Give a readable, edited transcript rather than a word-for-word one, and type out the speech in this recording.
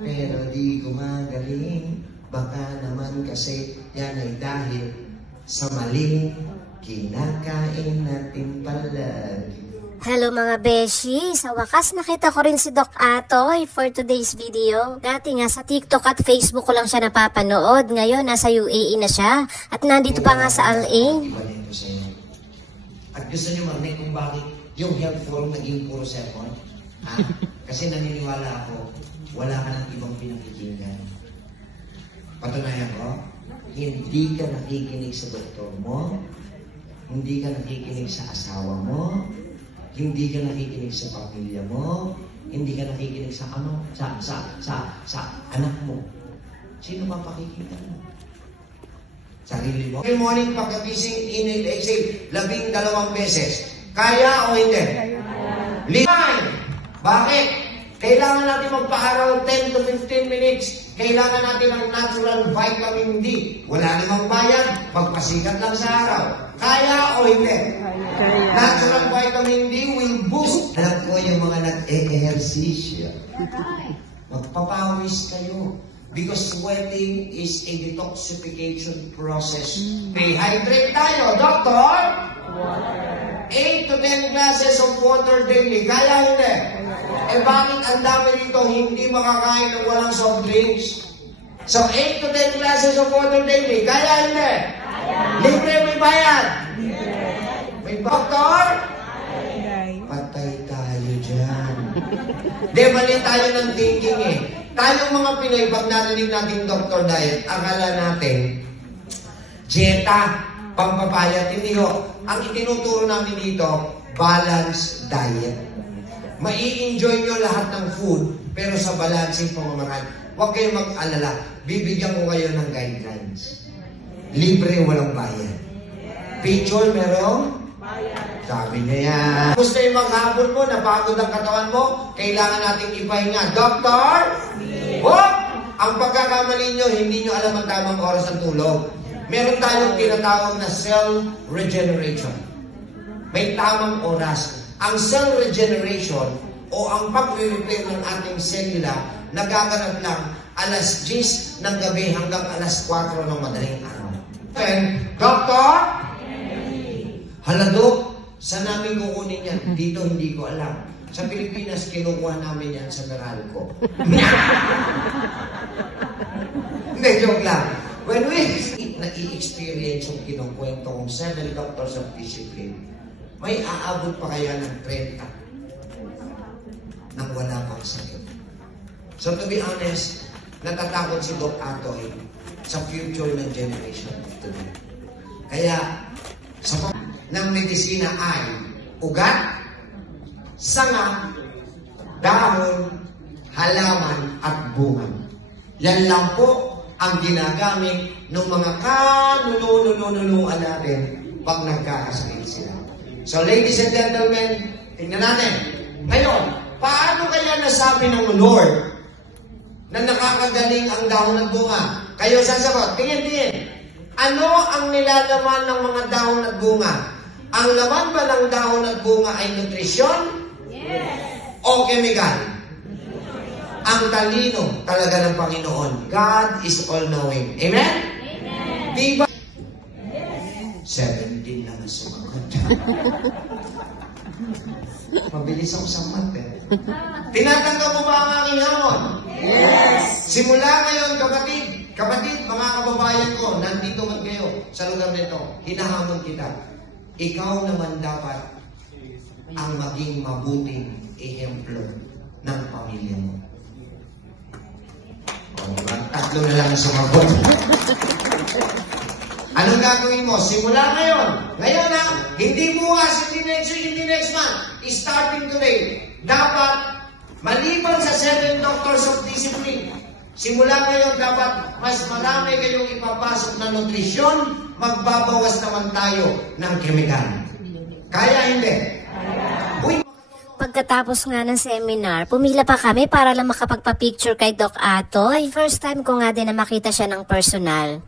pero di gumagaling. Baka naman kasi yan ay dahil sa maling kinakain natin palagi. Hello mga beshi! Sa wakas nakita ko rin si Doc Atoy for today's video. Dati nga sa TikTok at Facebook ko lang siya napapanood. Ngayon nasa UAE na siya at nandito pa nga sa LA. At gusto niyo marinig kung bakit yung health forum naging puro sermon? Kasi naniniwala ako, wala ka ng ibang pinakikinggan. Patunayan ko, hindi ka nakikinig sa doktor mo, hindi ka nakikinig sa asawa mo, hindi ka nakikinig sa pamilya mo, hindi ka nakikinig sa sa anak mo. Sino ba pakikinggan mo? Sarili mo. Good morning, pagkagising, inhale, exhale, 12 beses. Kaya o hindi? Kaya. Bakit? Kailangan natin magpa-araw 10 to 15 minutes. Kailangan natin ng natural vitamin D. Wala namang bayad, magpasikat lang sa araw. Kaya o hindi? Kaya. Natural vitamin D will boost. Alam ko yung mga nag-e-ehersisyo. Magpapawis kayo. Because sweating is a detoxification process. Hydrate tayo, doctor! Water. 8 to 10 glasses of water daily. Kaya hindi? Bakit ang dami dito hindi makakain ng walang soft drinks? So, 8 to 10 glasses of water daily. Kaya hindi? Libre, may bayad? May doktor? Patay tayo dyan. Di, mali tayo ng thinking eh. Tayong mga Pinoy, pag narinig natin Dr. Diet, akala natin, dieta, pampapayat. Hindi ho. Ang itinuturo namin dito, balanced diet. Mai-enjoy nyo lahat ng food, pero sa balancing pamamaraan. Huwag kayong mag-alala. Bibigyan ko kayo ng guidelines. Libre, walang bayad. Picture, meron? Sabi niya yan. Gusto yung maghapon mo, napagod ang katawan mo, kailangan nating ipahinga. Doktor? Oh! Ang pagkakamali nyo, hindi nyo alam ang tamang oras ng tulog. Meron tayong tinatawag na cell regeneration. May tamang oras. Ang cell regeneration o ang pag-repair ng ating selula nagaganap lang alas 10 ng gabi hanggang alas 4 ng madaling araw. Doktor? Halado, saan namin kukunin yan? Dito hindi ko alam. Sa Pilipinas, kinukuha namin yan sa Meralco. Hindi, joke lang. When we nai-experience yung kinukwento kong 7 doctors of discipline, may aabot pa kaya ng 30 nang wala pang sakit. So to be honest, natatakot si Doc Atoy sa future ng generation of today. Kaya, sa ng medisina ay ugat, sanga, dahon, halaman, at bunga. Yan lang po ang ginagamit ng mga kanunununununungan natin pag nagkakasakit sila. So ladies and gentlemen, tingnan natin. Ngayon, paano kaya nasabi ng Lord na nakakagaling ang dahon at bunga? Kayo sasagot, tingin. Ano ang nilalaman ng mga dahon at bunga? Ang laman ba ng dahon at bunga ay nutrisyon? Yes. O chemical? Ang talino talaga ng Panginoon. God is all-knowing. Amen? Amen. Diba? Yes. 17 lang ang sumagot. Mabilis ako sa math eh. Tinatanggap mo ba ang aking hamon? Yes. Simula ngayon, kapatid, mga kababayan ko, nandito man kayo sa lugar nito, hinahamon kita. Ikaw naman dapat ang maging mabuting ehemplo ng pamilya mo. O, diba? Tatlo na lang sumagot. Anong gagawin mo? Simula ngayon. Ngayon na, hindi bukas, hindi next week, hindi next month. Starting today, dapat, maliban sa 7 doctors of discipline, simula ngayon dapat mas marami kayong ipapasok na nutrisyon, magbabawas naman tayo ng kemikal. Kaya hindi? Kaya. Pagkatapos nga ng seminar, pumila pa kami para lang makapagpa-picture kay Doc Atoy. First time ko nga din na makita siya ng personal.